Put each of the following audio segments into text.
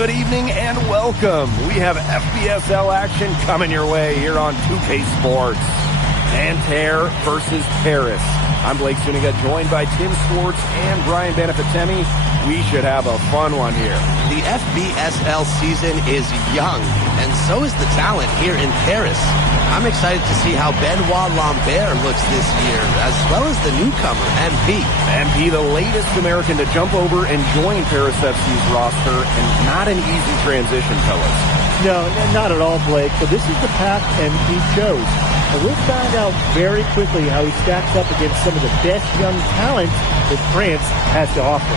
Good evening and welcome. We have FBSL action coming your way here on 2K Sports. Nanterre versus Paris. I'm Blake Zuniga, joined by Tim Swartz and Brian Benefatemi. We should have a fun one here. The FBSL season is young, and so is the talent here in Paris. I'm excited to see how Benoit Lambert looks this year, as well as the newcomer, MP. MP, the latest American to jump over and join Paris FC's roster, and not an easy transition, fellas. No, not at all, Blake, but this is the path MP chose. And we'll find out very quickly how he stacks up against some of the best young talent that France has to offer.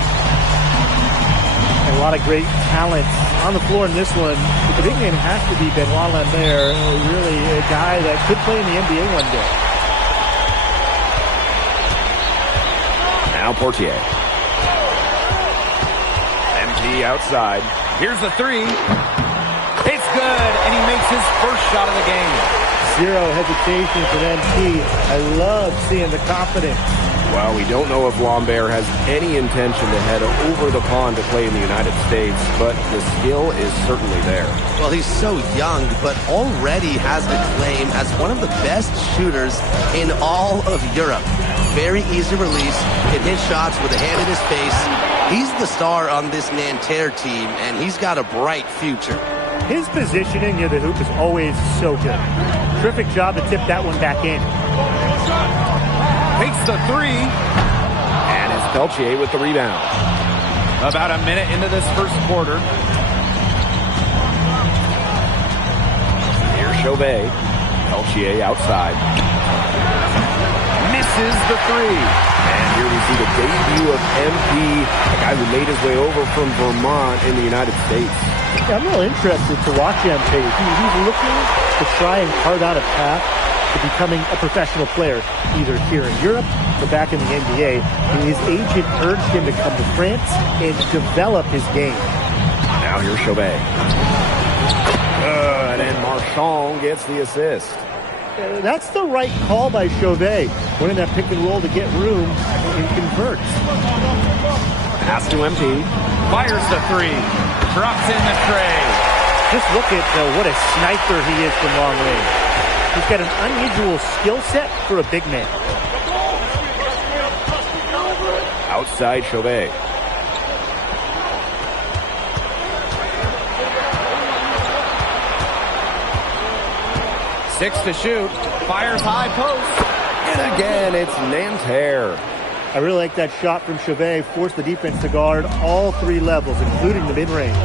And a lot of great talent on the floor in this one. But the big name has to be Benoit Lambert, really a guy that could play in the NBA one day. Now Portier. MP outside. Here's the three. It's good, and he makes his first shot of the game. Zero hesitation from MP. I love seeing the confidence. Well, we don't know if Lambert has any intention to head over the pond to play in the United States, but the skill is certainly there. Well, he's so young, but already has a claim as one of the best shooters in all of Europe. Very easy release, can hit shots with a hand in his face. He's the star on this Nanterre team, and he's got a bright future. His positioning near the hoop is always so good. Terrific job to tip that one back in. Takes the three. And it's Peltier with the rebound. About a minute into this first quarter. Here's Chauvet. Peltier outside. Misses the three. And here we see the debut of MP, a guy who made his way over from Vermont in the United States. Yeah, I'm real interested to watch MP. He's looking to try and carve out a path to becoming a professional player, either here in Europe or back in the NBA. And his agent urged him to come to France and develop his game. Now here's Chauvet. Good, and Marchand gets the assist. That's the right call by Chauvet. Winning that pick and roll to get room and converts. Pass to MP. Fires the three. Drops in the tray. Just look at what a sniper he is from long range. He's got an unusual skill set for a big man. Outside Chauvet. Six to shoot. Fires high post. And again, it's Nanterre. I really like that shot from Chauvet. Forced the defense to guard all three levels, including the mid-range.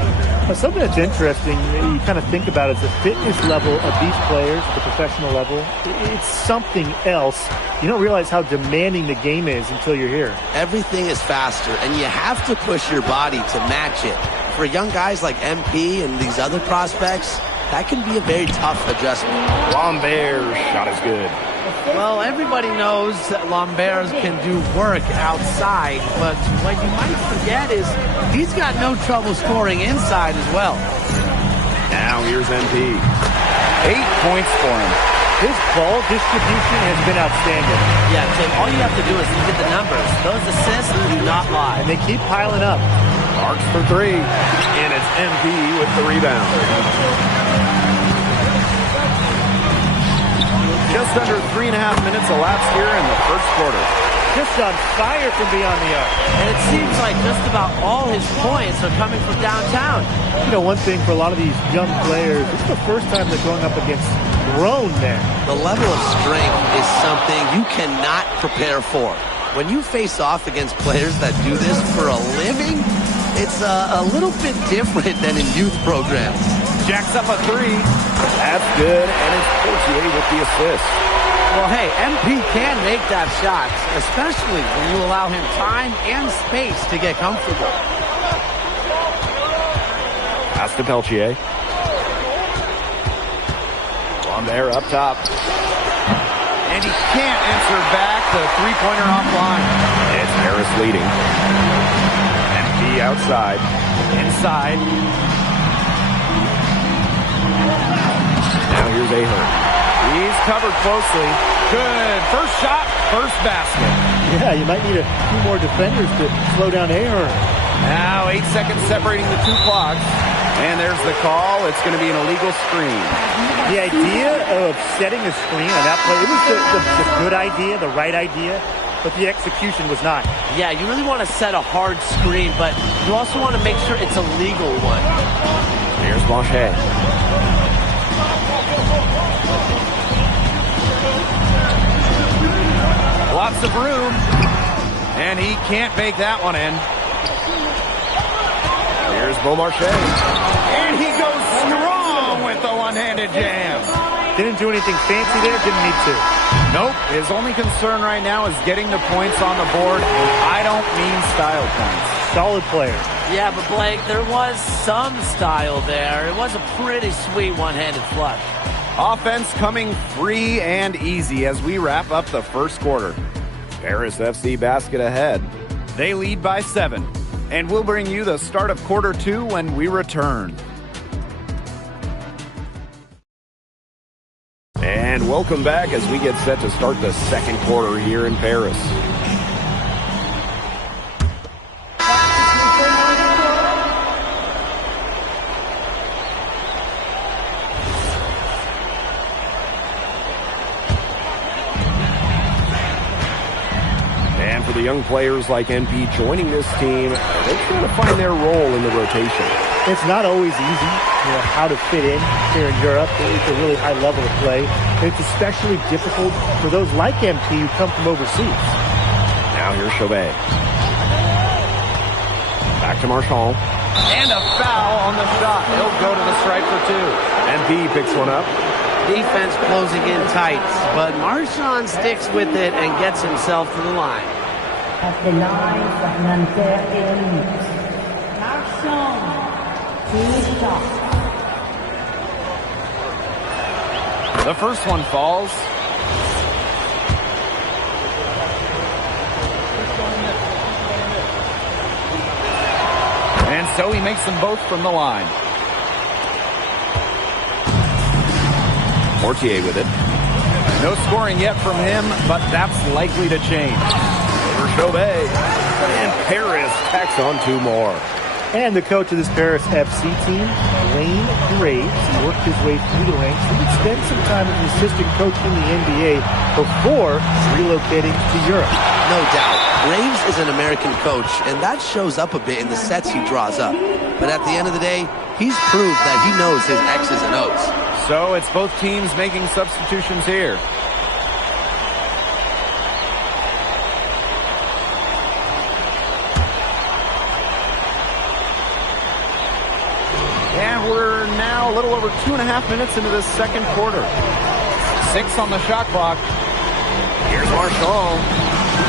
Something that's interesting, you kind of think about, is the fitness level of these players at the professional level. It's something else. You don't realize how demanding the game is until you're here. Everything is faster, and you have to push your body to match it. For young guys like MP and these other prospects, that can be a very tough adjustment. Lambert's shot is good. Well, everybody knows that Lambert can do work outside, but what you might forget is he's got no trouble scoring inside as well. Now here's MP. 8 points for him. His ball distribution has been outstanding. Yeah, Tim, all you have to do is look at the numbers. Those assists do not lie. And they keep piling up. Marks for three. And it's MP with the rebound. Just under 3.5 minutes elapsed here in the first quarter. Just on fire from beyond the arc. And it seems like just about all his points are coming from downtown. You know, one thing for a lot of these young players, it's the first time they're going up against grown men. The level of strength is something you cannot prepare for. When you face off against players that do this for a living, it's a little bit different than in youth programs. Jacks up a three. That's good, and it's Portier with the assist. Well, hey, MP can make that shot, especially when you allow him time and space to get comfortable. Pass to Peltier. Lambert up top. And he can't answer back the three-pointer offline. It's Harris leading. MP outside. Inside. Now here's Ahern. He's covered closely. Good. First shot, first basket. Yeah, you might need a few more defenders to slow down Ahern. Now 8 seconds separating the two clocks. And there's the call. It's going to be an illegal screen. The idea of setting a screen on that play, it was the good idea, the right idea, but the execution was not. Yeah, you really want to set a hard screen, but you also want to make sure it's a legal one. Here's Blanchet. Lots of room. And he can't make that one in. Here's Beaumarchais. And he goes strong with the one-handed jam. Didn't do anything fancy there, didn't need to. Nope. His only concern right now is getting the points on the board. And I don't mean style points. Solid player. Yeah, but Blake, there was some style there. It was a pretty sweet one-handed flush. Offense coming free and easy as we wrap up the first quarter. Paris FC basket ahead. They lead by 7. And we'll bring you the start of quarter 2 when we return. And welcome back as we get set to start the second quarter here in Paris. And for the young players like NP joining this team, they're trying to find their role in the rotation. It's not always easy, how to fit in here in Europe. It's a really high level of play. It's especially difficult for those like MP who come from overseas. Now here's Chauvet. Back to Marchand. And a foul on the shot. He'll go to the stripe for 2. MP picks one up. Defense closing in tight, but Marchand sticks with it and gets himself to the line. At the line, Nanterre Marchand. 2 shots. The first one falls. And so he makes them both from the line. Mortier with it. No scoring yet from him, but that's likely to change. Over Chauvet. And Paris tacks on 2 more. And the coach of this Paris FC team, Wayne Graves, he worked his way through the ranks. He would spend some time as an assistant coach in the NBA before relocating to Europe. No doubt. Graves is an American coach, and that shows up a bit in the sets he draws up. But at the end of the day, he's proved that he knows his X's and O's. So it's both teams making substitutions here. And we're now a little over 2.5 minutes into the second quarter. 6 on the shot clock. Here's Marchand.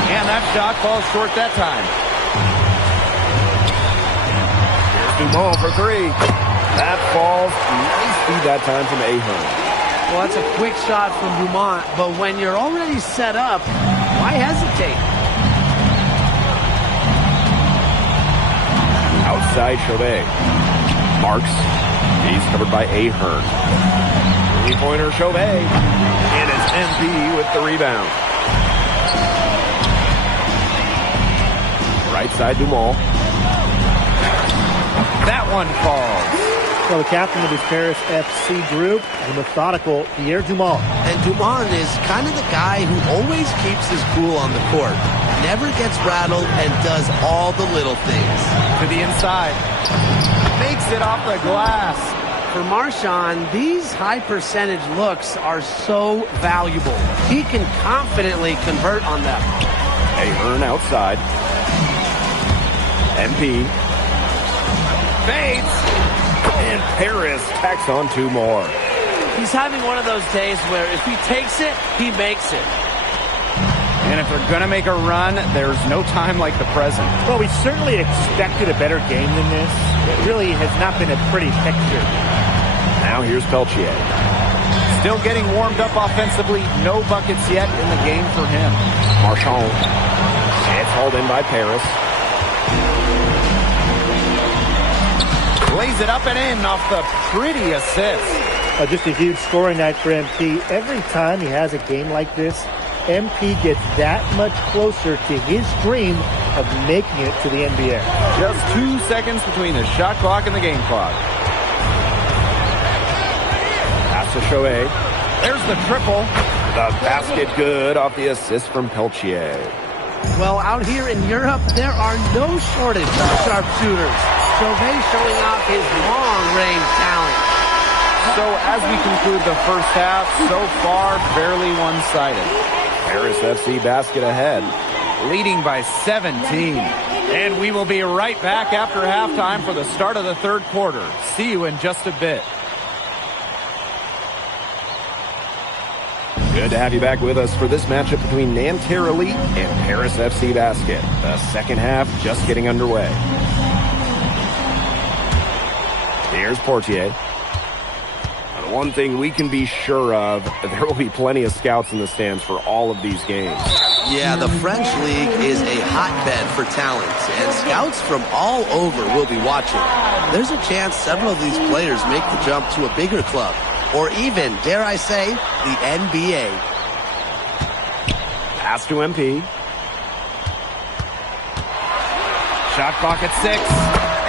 And that shot falls short that time. Here's Dumont for 3. That falls. Nice feed that time from Ahern. Well, that's a quick shot from Dumont, but when you're already set up, why hesitate? Outside Chauvet. Marks. He's covered by Ahern. 3-pointer Chauvet. And it's MP with the rebound. Right side Dumont. That one falls. Well, the captain of this Paris FC group, the methodical Pierre Dumont. And Dumont is kind of the guy who always keeps his cool on the court. Never gets rattled and does all the little things. To the inside. Makes it off the glass. For Marchand, these high percentage looks are so valuable. He can confidently convert on them. Ahern outside. MP. Fades. And Paris tacks on 2 more. He's having one of those days where if he takes it, he makes it. And if they're going to make a run, there's no time like the present. Well, we certainly expected a better game than this. It really has not been a pretty picture. Now here's Peltier. Still getting warmed up offensively. No buckets yet in the game for him. Marchand. It's hauled in by Paris. Lays it up and in off the pretty assist. Just a huge scoring night for MP. Every time he has a game like this, MP gets that much closer to his dream of making it to the NBA. Just 2 seconds between the shot clock and the game clock. Pass to Shohei. There's the triple. The basket good off the assist from Peltier. Well, out here in Europe, there are no shortage of sharpshooters. Shohei showing off his long-range talent. So as we conclude the first half, so far fairly one-sided. Paris FC basket ahead. Leading by 17. And we will be right back after halftime for the start of the third quarter. See you in just a bit. Good to have you back with us for this matchup between Nanterre Elite and Paris FC Basket. The second half just getting underway. Here's Portier. The one thing we can be sure of, there will be plenty of scouts in the stands for all of these games. Yeah, the French League is a hotbed for talent, and scouts from all over will be watching. There's a chance several of these players make the jump to a bigger club, or even, dare I say, the NBA. Pass to MP. Shot clock at 6,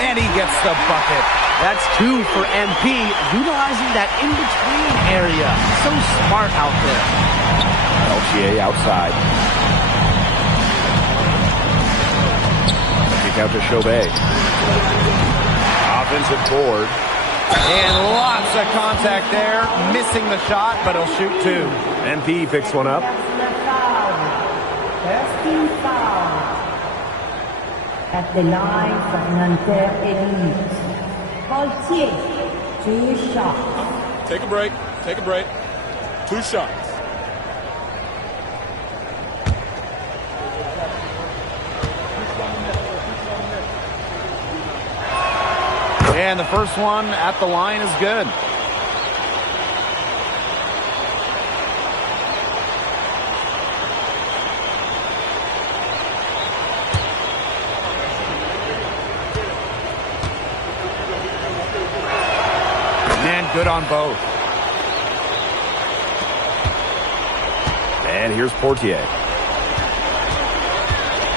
and he gets the bucket. That's 2 for MP, utilizing that in-between area. So smart out there. Peltier outside. Kick out to Shohei. Offensive board. And lots of contact there. Missing the shot, but he'll shoot 2. MP picks one up. First team foul. At the line for Nanterre Elite. Peltier, 2 shots. Take a break. Take a break. 2 shots. And the first one at the line is good. And good on both. And here's Portier.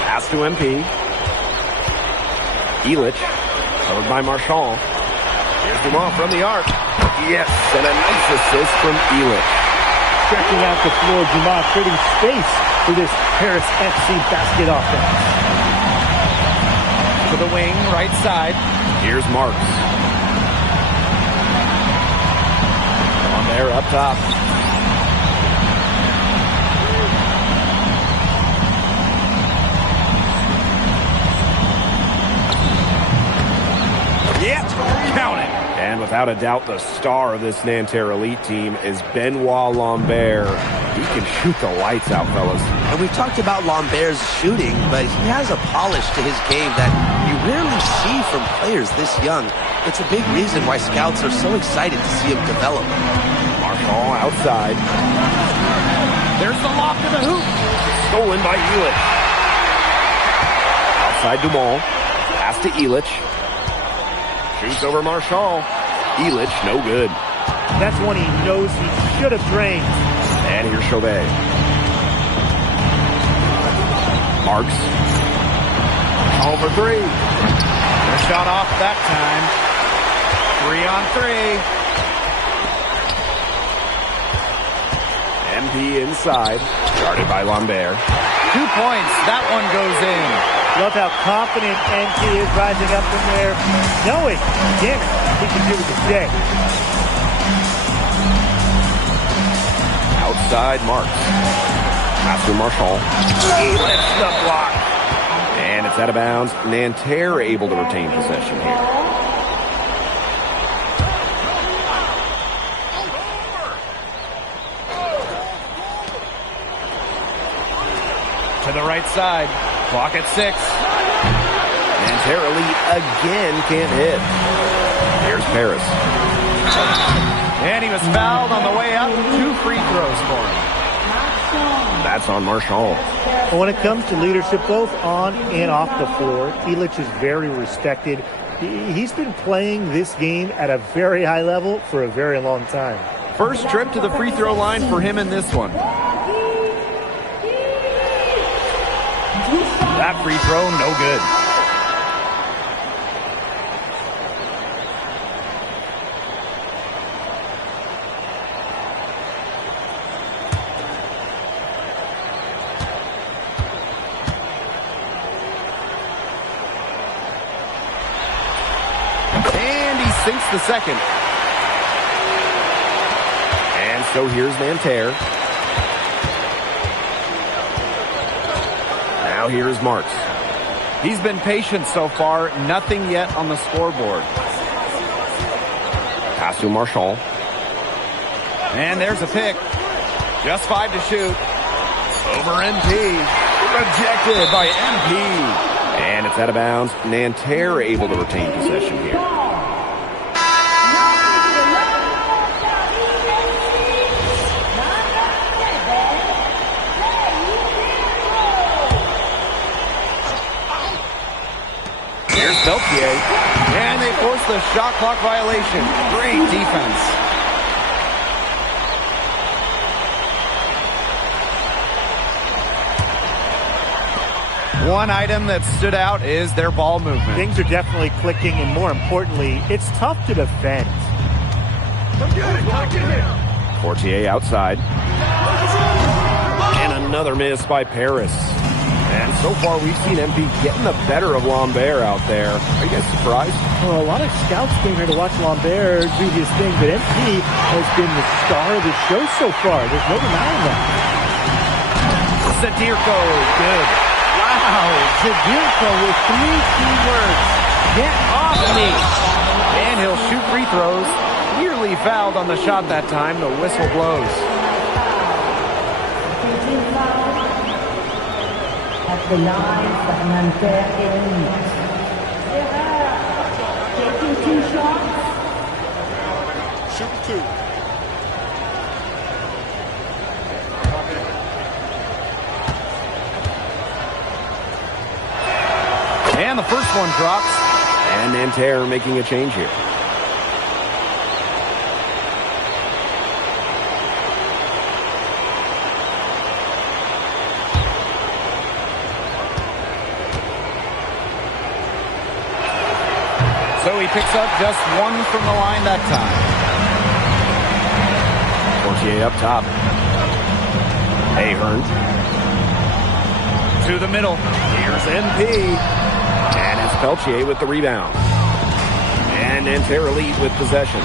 Pass to MP. Illich. Covered by Marchand. Here's Dumont from the arc. Yes, and a nice assist from Illich. Stretching out the floor, Dumont creating space for this Paris FC basket offense. To the wing, right side. Here's Marks. On there, up top. Yep, count it. And without a doubt, the star of this Nanterre Elite team is Benoit Lambert. He can shoot the lights out, fellas. And we've talked about Lambert's shooting, but he has a polish to his game that you rarely see from players this young. It's a big reason why scouts are so excited to see him develop. Marchand outside. There's the lob to the hoop. Stolen by Illich. Outside Dumont. Pass to Illich. Shoots over Marchand. Illich, no good. That's one he knows he should have drained. And here's Shohei. Marks. All for 3. The shot off that time. 3 on 3. MP inside. Guarded by Lambert. 2 points. That one goes in. Love how confident NT is rising up from there, knowing, damn it, he can do it today. Outside Marks. Master Marchand. He lifts the block. And it's out of bounds. Nanterre able to retain possession here. To the right side. Clock at 6. Nanterre Elite again can't hit. Here's Paris. And he was fouled on the way out. 2 free throws for him. That's on Marchand. But when it comes to leadership, both on and off the floor, Illich is very respected. He's been playing this game at a very high level for a very long time. First trip to the free throw line for him in this one. That free throw, no good. the second. And so here's Nanterre. Now here's Marks. He's been patient so far. Nothing yet on the scoreboard. Pass to Marchand. And there's a pick. Just 5 to shoot. Over MP. Rejected by MP. And it's out of bounds. Nanterre able to retain possession here. Here's Peltier. And they force the shot clock violation. Great defense. One item that stood out is their ball movement. Things are definitely clicking, and more importantly, it's tough to defend. Fortier outside. And another miss by Paris. And so far, we've seen MP getting the better of Lambert out there. Are you guys surprised? Well, a lot of scouts came here to watch Lambert do his thing, but MP has been the star of the show so far. There's no denying that. Sadirko, good. Wow, Zadirko with 3 key words. Get off me. And he'll shoot free throws. Nearly fouled on the shot that time. The whistle blows. At the line of Nanterre Elite. Taking 2 shots. Shoot 2. And the first one drops. And Nanterre making a change here. So he picks up just 1 from the line that time. Fortier up top. Ahern. To the middle. Here's MP. And it's Peltier with the rebound. And Nanterre Elite with possession.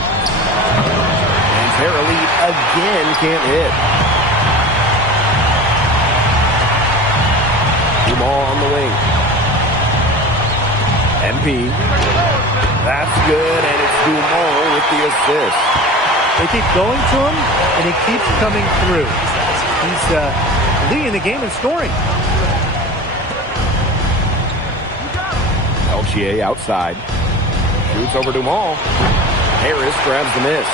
Nanterre Elite again can't hit. Dumas on the wing. MP. That's good, and it's Dumas with the assist. They keep going to him, and he keeps coming through. He's leading the game in scoring. Peltier outside. Shoots over Dumas. Harris grabs the miss.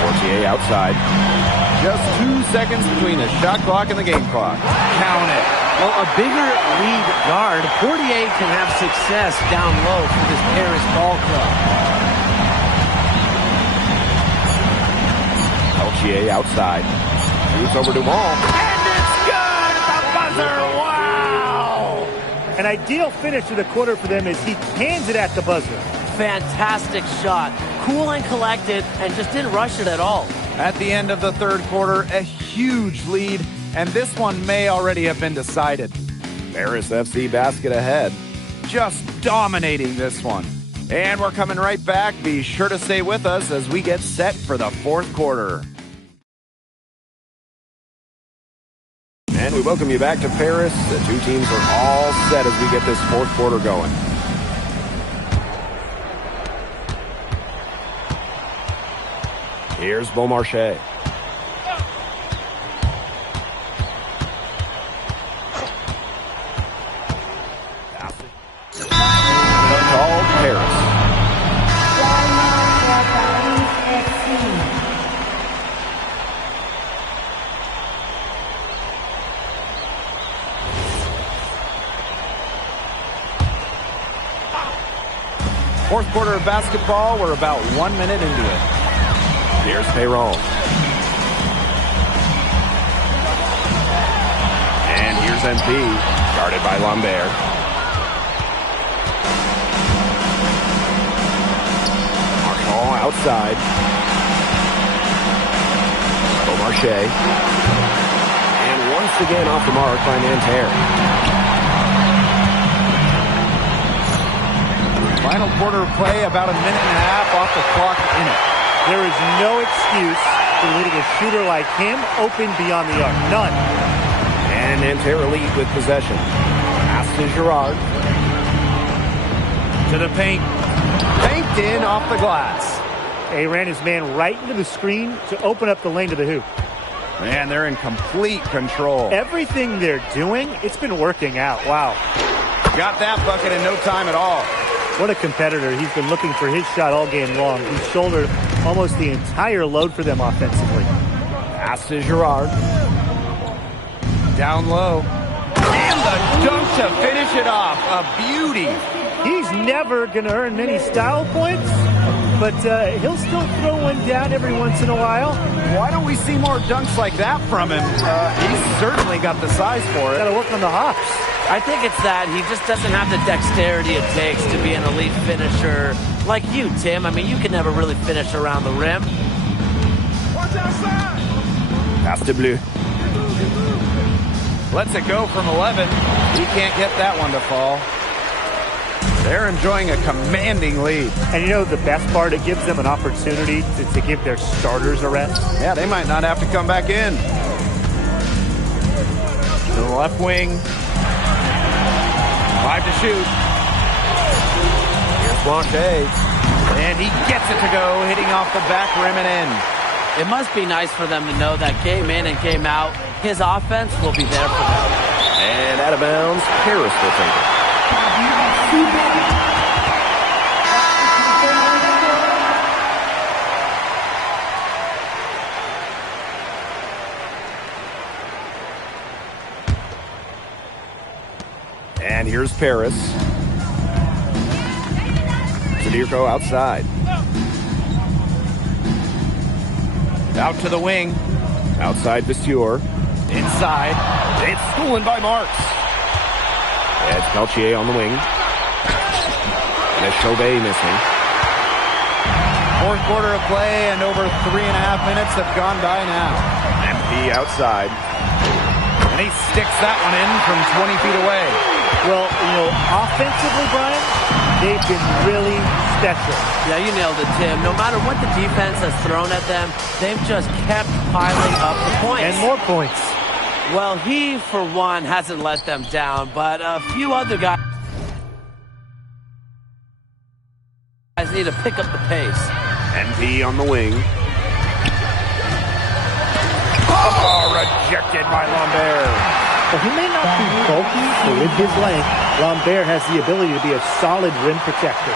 Fortier outside. Just 2 seconds between the shot clock and the game clock. Count it. Well, a bigger lead guard, Fortier can have success down low for this Paris ball club. Peltier outside. Shoots over Dumas. And it's good at the buzzer. Wow! An ideal finish to the quarter for them as he cans it at the buzzer. Fantastic shot. Cool and collected, and just didn't rush it at all. At the end of the third quarter, a huge lead, and this one may already have been decided. Paris FC basket ahead. Just dominating this one. And we're coming right back. Be sure to stay with us as we get set for the fourth quarter. And we welcome you back to Paris. The two teams are all set as we get this fourth quarter going. Here's Beaumarchais. Called Paris. Fourth quarter of basketball, we're about 1 minute into it. Here's Perron. And here's MP, guarded by Lambert. Marchand outside. Beaumarchais. And once again off the mark by Nanterre. Final quarter of play, about a minute and a half off the clock in it. There is no excuse for letting a shooter like him open beyond the arc. None. And Nanterre lead with possession. Pass to Girard. To the paint. Banked in off the glass. He ran his man right into the screen to open up the lane to the hoop. Man, they're in complete control. Everything they're doing, it's been working out. Wow. Got that bucket in no time at all. What a competitor. He's been looking for his shot all game long. He's shouldered almost the entire load for them offensively. Pass to Girard. Down low. And the dunk to finish it off. A beauty. He's never going to earn many style points, but he'll still throw one down every once in a while. Why don't we see more dunks like that from him? He's certainly got the size for it. Got to work on the hops. I think it's that he just doesn't have the dexterity it takes to be an elite finisher like you, Tim. I mean, you can never really finish around the rim. Pass to Bleu. Lets it go from 11. He can't get that one to fall. They're enjoying a commanding lead. And you know the best part? It gives them an opportunity to give their starters a rest. Yeah, they might not have to come back in. To the left wing. 5 to shoot. Here's Blanchet. And he gets it to go, hitting off the back rim and in. It must be nice for them to know that game in and game out, his offense will be there for them. And out of bounds, Harris will take it. And here's Paris. Zadirko outside. Out to the wing. Outside Vasseur. Inside. It's stolen by Marks. It's Peltier on the wing. And Chauvet missing. Fourth quarter of play and over 3.5 minutes have gone by now. MP outside. And he sticks that one in from 20 feet away. Well, you know, offensively, Brian, they've been really special. Yeah, you nailed it, Tim. No matter what the defense has thrown at them, they've just kept piling up the points. And more points. Well, he, for one, hasn't let them down, but a few other guys need to pick up the pace. MP on the wing. Oh, rejected by Lambert. Well, he may not be bulky, but with his length, Lambert has the ability to be a solid rim protector.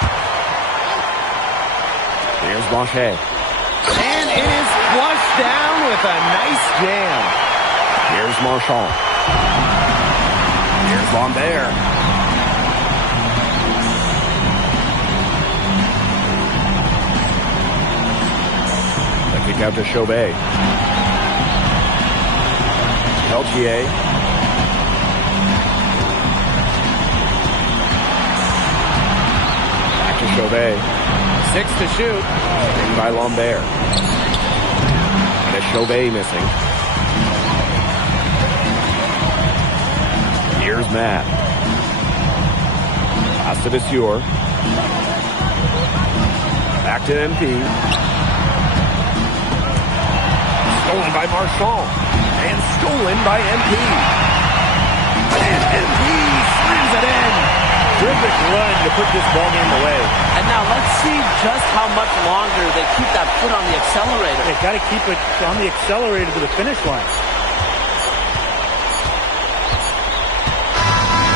Here's Blanchet. And it is flushed down with a nice jam. Here's Marchand. Here's Lambert. The kick out to Chauvet. Peltier. Back to Chauvet. 6 to shoot. Taken by Lambert. And a Chauvet missing. Here's Matt. Pass to Vasseur. Back to MP. Stolen by Marchand. And stolen by MP. And MP slams it in. Terrific run to put this ball game away. And now let's see just how much longer they keep that foot on the accelerator. They've got to keep it on the accelerator to the finish line.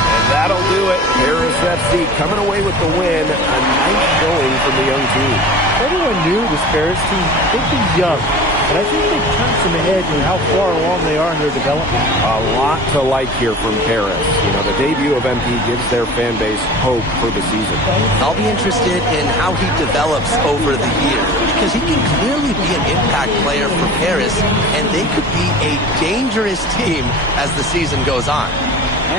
And that'll do it. Paris FC coming away with the win. A nice showing from the young team. Everyone knew this Paris team could be young, but I think they've turned some ahead in how far along they are in their development. A lot to like here from Paris. You know, the debut of MP gives their fan base hope for the season. I'll be interested in how he develops over the year, because he can clearly be an impact player for Paris, and they could be a dangerous team as the season goes on.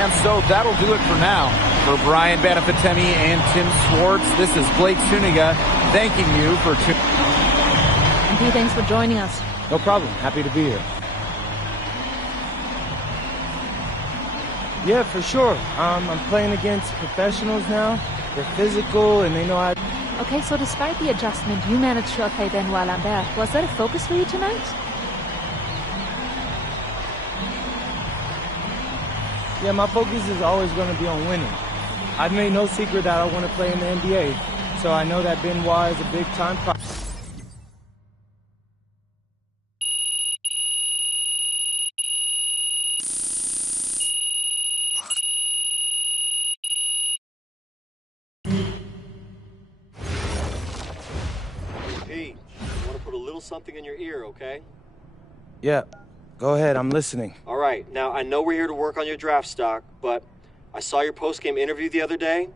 And so that'll do it for now. For Brian Banafitemi and Tim Swartz, this is Blake Suniga thanking you for tuning. MP, thanks for joining us. No problem. Happy to be here. Yeah, for sure. I'm playing against professionals now, They're physical and they know how. Okay, so despite the adjustment, you managed to okay Benoit Lambert. Was that a focus for you tonight? Yeah, my focus is always going to be on winning. I've made no secret that I want to play in the NBA, so I know that Benoit is a big-time prospect. Pete, I want to put a little something in your ear, okay? Yeah, go ahead, I'm listening. All right, now I know we're here to work on your draft stock, but I saw your post-game interview the other day,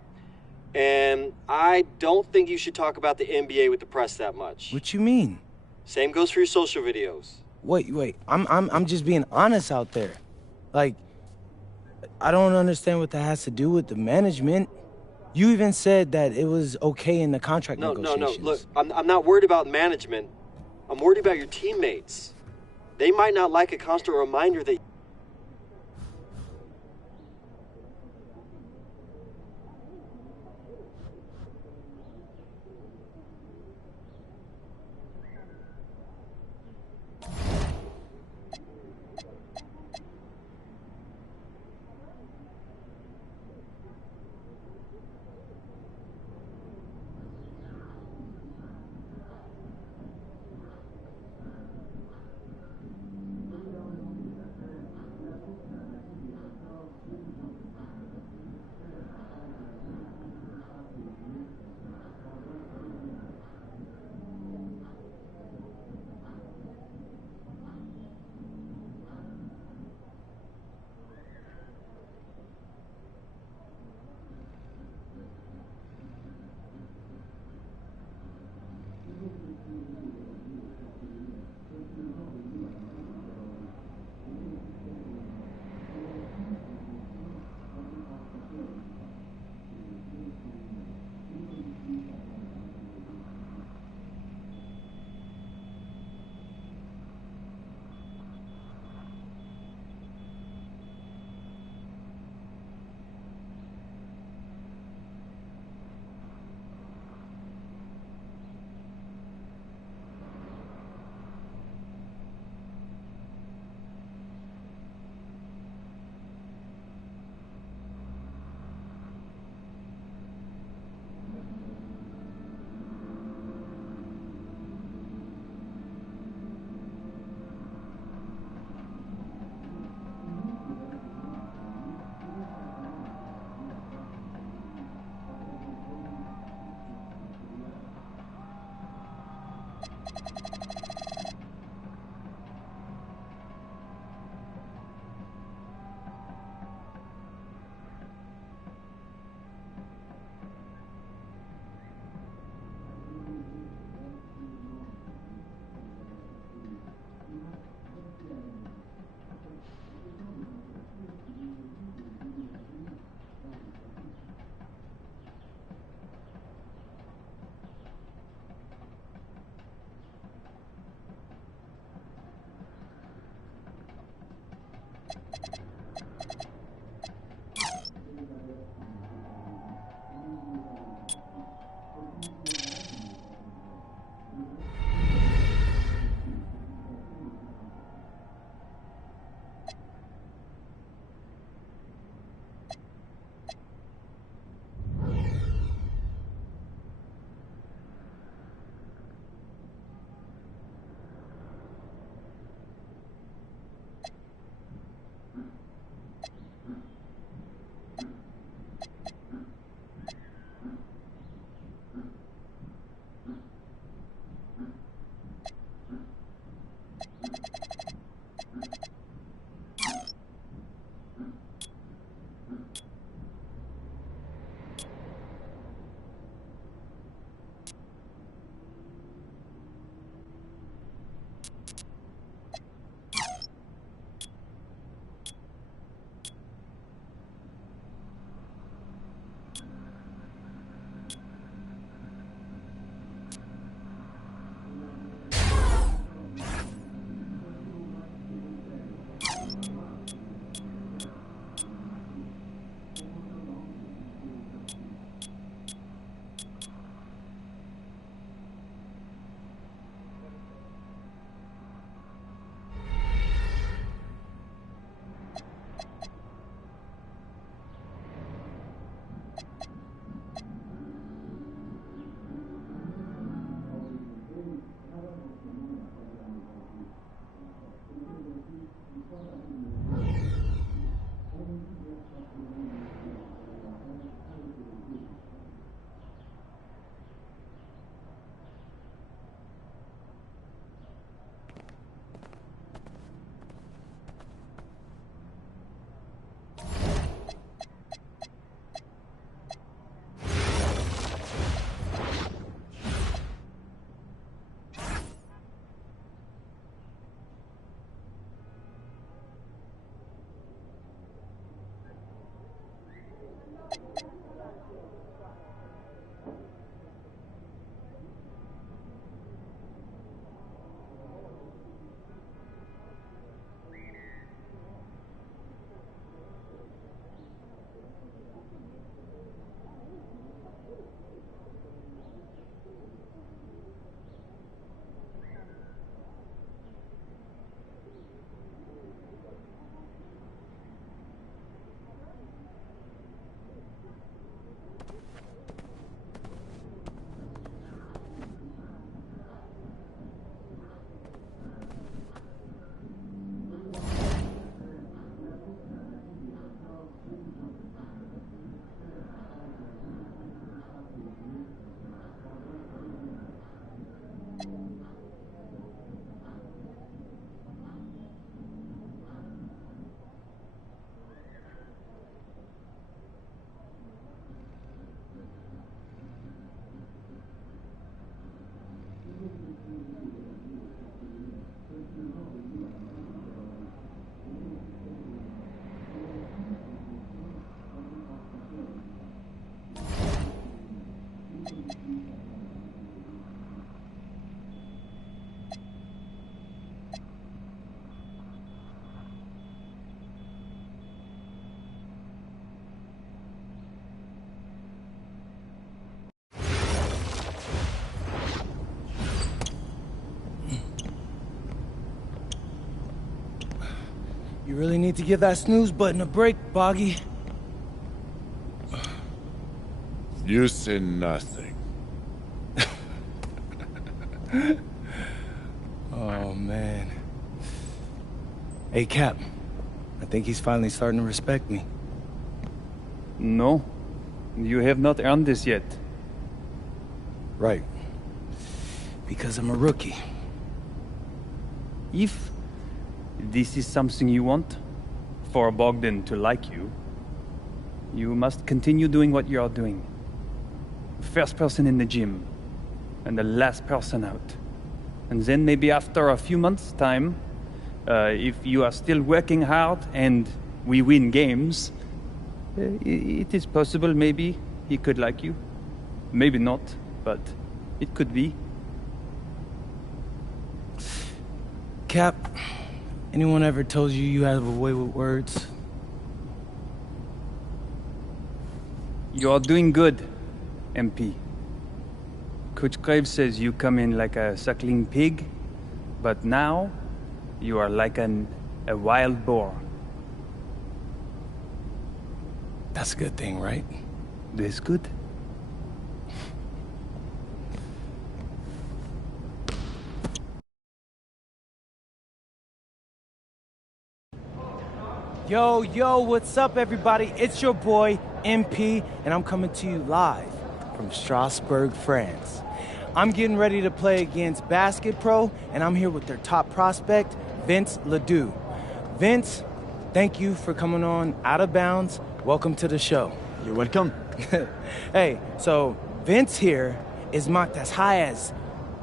and I don't think you should talk about the NBA with the press that much. What you mean? Same goes for your social videos. Wait, I'm just being honest out there. Like, I don't understand what that has to do with the management. You even said that it was okay in the contract negotiations. No, look, I'm not worried about management. I'm worried about your teammates. They might not like a constant reminder that You really need to give that snooze button a break, Boggy. You say nothing. Oh, man. Hey, Cap. I think he's finally starting to respect me. No. You have not earned this yet. Right. Because I'm a rookie. If this is something you want, for Bogdan to like you, you must continue doing what you are doing. First person in the gym, and the last person out. And then maybe after a few months' time, if you are still working hard and we win games, it is possible maybe he could like you. Maybe not, but it could be. Cap, anyone ever told you you have a way with words? You are doing good, MP. Coach Graves says you come in like a suckling pig, but now you are like a wild boar. That's a good thing, right? That's good. Yo, what's up, everybody? It's your boy, MP, and I'm coming to you live from Strasbourg, France. I'm getting ready to play against Basket Pro, and I'm here with their top prospect, Vince Ledoux. Vince, thank you for coming on Out of Bounds. Welcome to the show. You're welcome. Hey, so Vince here is mocked as high as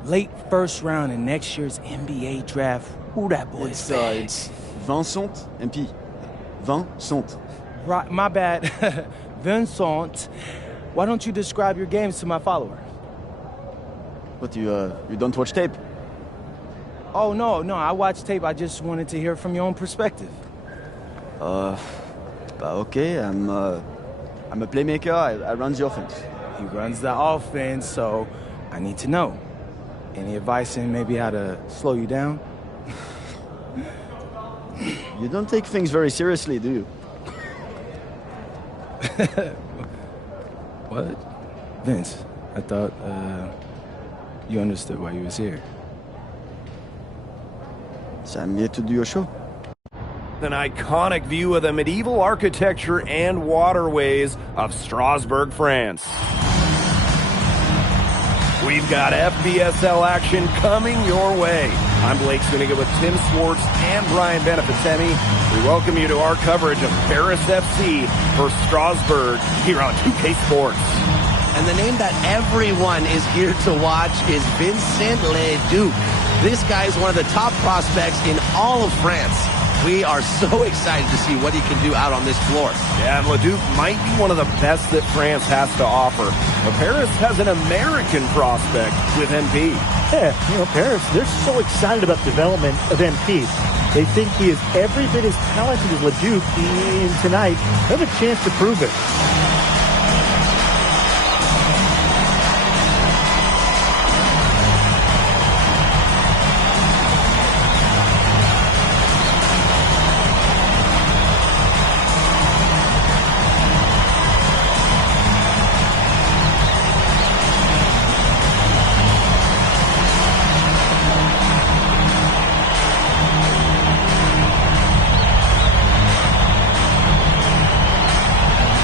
late first round in next year's NBA draft. Who that boy is? It's Vincent, MP. Vincent. Right, my bad. Vincent. Why don't you describe your games to my follower? But you don't watch tape? Oh, no, I watch tape. I just wanted to hear from your own perspective. Okay, I'm a playmaker. I run the offense. He runs the offense, so I need to know. Any advice in maybe how to slow you down? You don't take things very seriously, do you? What? Vince, I thought, you understood why you was here. So I'm here to do your show. An iconic view of the medieval architecture and waterways of Strasbourg, France. We've got FBSL action coming your way. I'm Blake Suniga with Tim Swartz and Brian Beneficemi. We welcome you to our coverage of Paris FC for Strasbourg here on 2K Sports. And the name that everyone is here to watch is Vincent Ledoux. This guy is one of the top prospects in all of France. We are so excited to see what he can do out on this floor. Yeah, and Ledoux might be one of the best that France has to offer. But Paris has an American prospect with MP. Yeah, Paris, they're so excited about the development of MP. They think he is every bit as talented as Ledoux, and tonight they have a chance to prove it.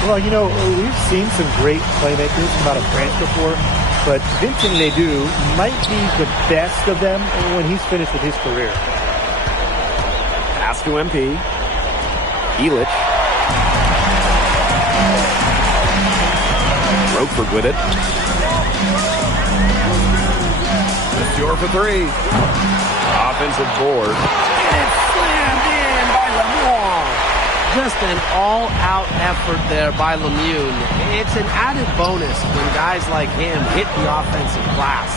Well, we've seen some great playmakers come out of France before, but Vincent Ledoux might be the best of them when he's finished with his career. Pass to MP. Elich. Roquefort with it. Stewart for three. Offensive board. And it's slammed in by Lemoine. Just an all-out effort there by Lemieux. It's an added bonus when guys like him hit the offensive glass.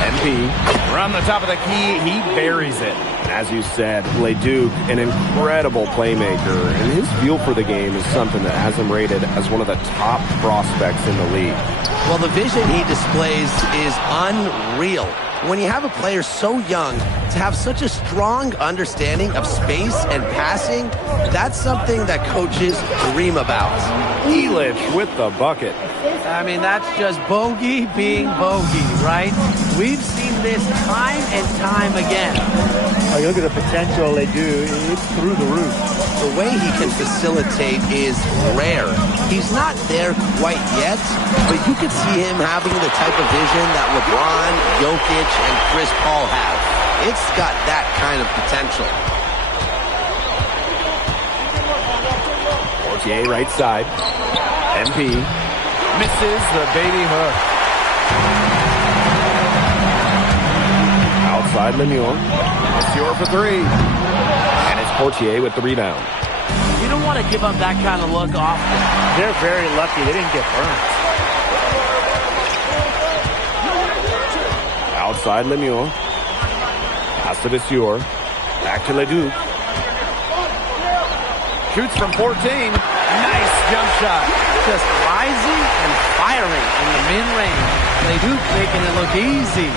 MP around the top of the key, he buries it. As you said, Ledoux, an incredible playmaker, and his feel for the game is something that has him rated as one of the top prospects in the league. Well, the vision he displays is unreal. When you have a player so young, to have such a strong understanding of space and passing, that's something that coaches dream about. Elich with the bucket. I mean, that's just bogey being bogey, right? We've seen this time and time again. Oh, you look at the potential they do, it's through the roof. The way he can facilitate is rare. He's not there quite yet, but you could see him having the type of vision that LeBron, Jokic, and Chris Paul have. It's got that kind of potential. Portier right side. MP misses the baby hook. Outside Lemieux. Monsieur for three. And it's Portier with the rebound. You don't want to give up that kind of look often. They're very lucky they didn't get burned. Outside Lemieux. Pass to Monsieur. Back to Leduc. Shoots from 14. Nice jump shot. Just rising and firing in the mid-range. Leduc making it look easy.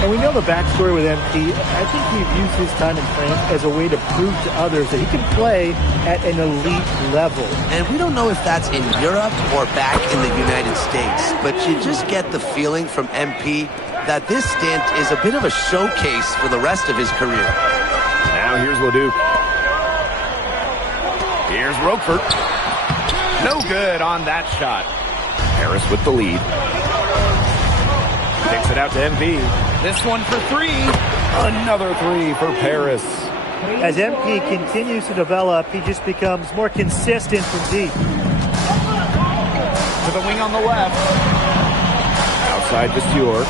And we know the backstory with MP. I think he's used his time in France as a way to prove to others that he can play at an elite level. And we don't know if that's in Europe or back in the United States, but you just get the feeling from MP that this stint is a bit of a showcase for the rest of his career. Now here's Leduc. Here's Roquefort. No good on that shot. Harris with the lead. Takes it out to MP. This one for three. Another three for Paris. As MP continues to develop, he just becomes more consistent from deep. To the wing on the left. Outside to Stewart.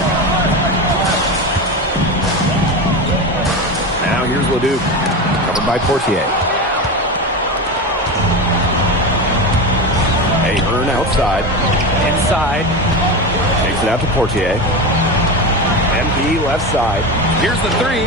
Now here's Leduc. Covered by Portier. Ahern outside. Inside. Takes it out to Portier. MP left side. Here's the three.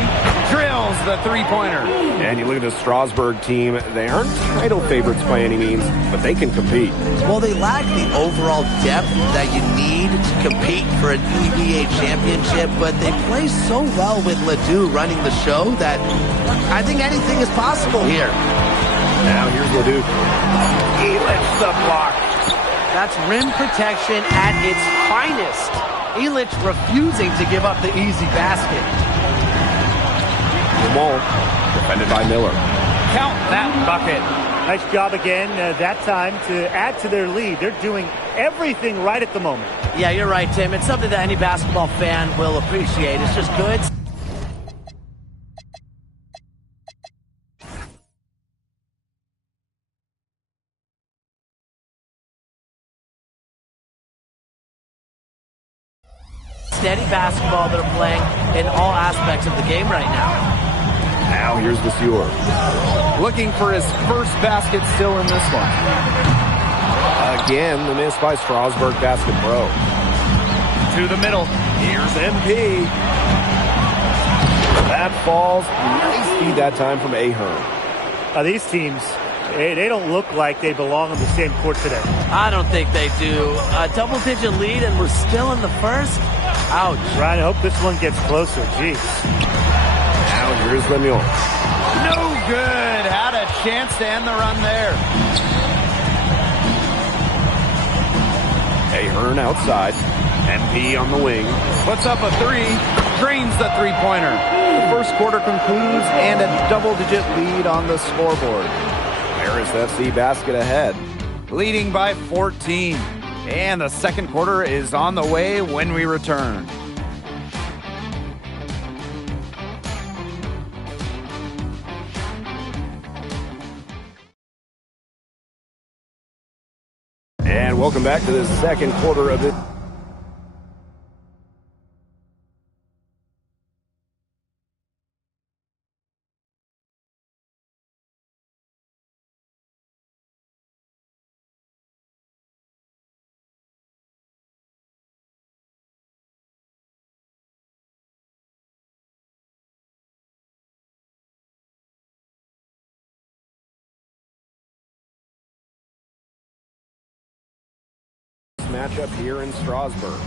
Drills the three-pointer. And you look at the Strasbourg team. They aren't title favorites by any means, but they can compete. Well, they lack the overall depth that you need to compete for an EBA championship, but they play so well with Ledoux running the show that I think anything is possible here. Now here's Ledoux. He lifts the block. That's rim protection at its finest. Elich refusing to give up the easy basket. Lamont, defended by Miller. Count that bucket. Nice job again that time to add to their lead. They're doing everything right at the moment. Yeah, you're right, Tim. It's something that any basketball fan will appreciate. It's just good. Steady basketball they're playing in all aspects of the game right now. Now here's Monsieur. Looking for his first basket still in this one. Again, the miss by Strasbourg Basket Pro. To the middle. Here's MP. That falls. Nice feed that time from Ahern. These teams, they don't look like they belong on the same court today. I don't think they do. A double-digit lead and we're still in the first? Ouch. Ryan, I hope this one gets closer. Jeez. Now here's Lemieux. No good. Had a chance to end the run there. Ahern outside. MP on the wing. Puts up a three. Drains the three-pointer. The first quarter concludes and a double-digit lead on the scoreboard. Paris FC basket ahead. Leading by 14. And the second quarter is on the way when we return. And welcome back to the second quarter of it. matchup here in Strasbourg.